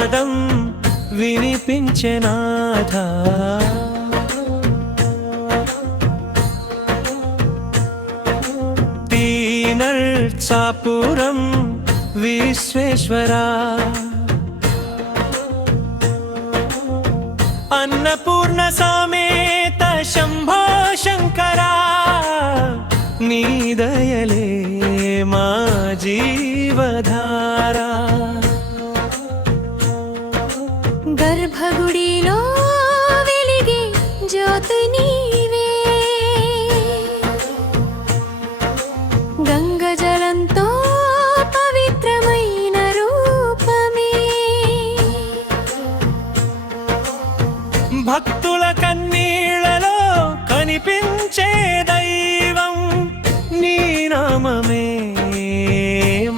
నాదం వినిపించెనాథా తీనర్చాపురం విశ్వేశ్వరా अन्नपूर्ण समेत शंभो शंकरा नी दयले मा जीवधारा गर्भगुडिलो वेलिगे ज्योति नीवे गंगा जलंतो पवित्रमैन रूपमे భక్తుల కన్నీళ్లలో కనిపించే దైవం నీ నామమే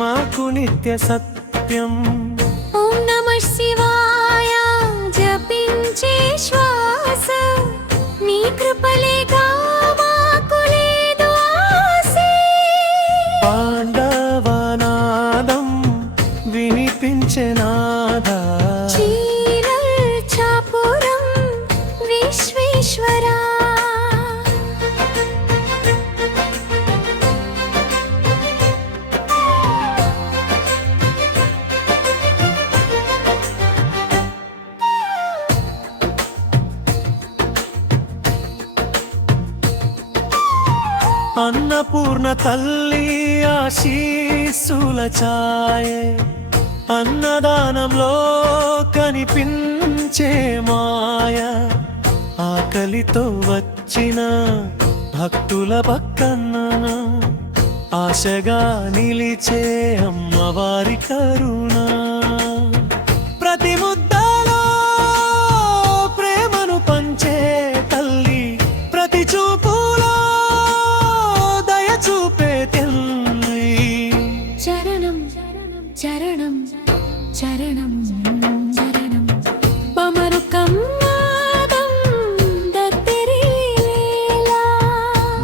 మాకు నిత్య సత్యం ఓం నమః శివాయ జపించే శ్వాస నీ కృపలేగా మాకు లేదు ఆశే పాండవనాదం వినిపించెనాథా విశ్వేశ్వరా అన్నపూర్ణ తల్లి ఆశీస్సుల ఛాయే అన్నదానంలో కనిపించే మాయ ఆకలితో వచ్చిన భక్తుల పక్కన ఆశగా నిలిచే అమ్మవారి కరుణ ప్రతి ముద్దలో ప్రేమను పంచే తల్లి ప్రతి చూపులో దయ చూపే తల్లి చరణం చరణం చరణం చరణం పమరుకం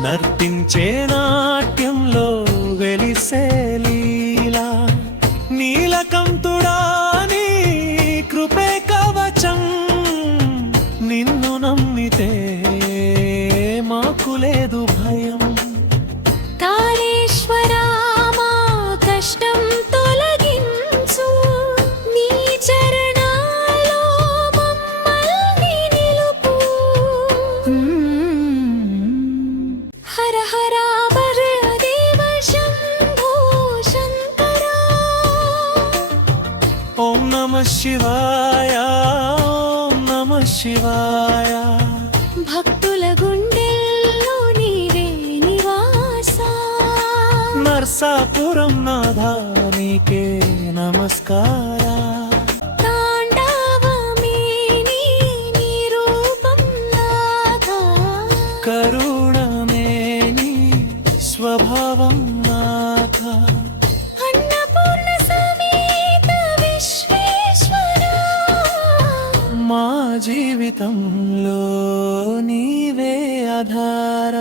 నర్తించే నాట్యంలో వెలిసే లీలా నీలకంఠుడా నీ కృపే కవచం నిన్ను నమ్మితే మాకు లేదు భయం కాళేశ్వరా మా కష్టం తొలగించు నీ చరణాల్లో మమ్మల్ని నిలుపు హర హర దేవ శంభో శంకరా ఓం నమః శివాయ ఓం నమః శివాయ భక్తుల గుండెల్లో నీవే నివాస నర్సాపురం నాథా నీకే నమస్కారా తాండవమే నీ రూపం నాథా కరుణమే నీ స్వభావం నాథా అన్నపూర్ణ సమేత విశ్వేశ్వరా మా జీవితంలో నీవే ఆధార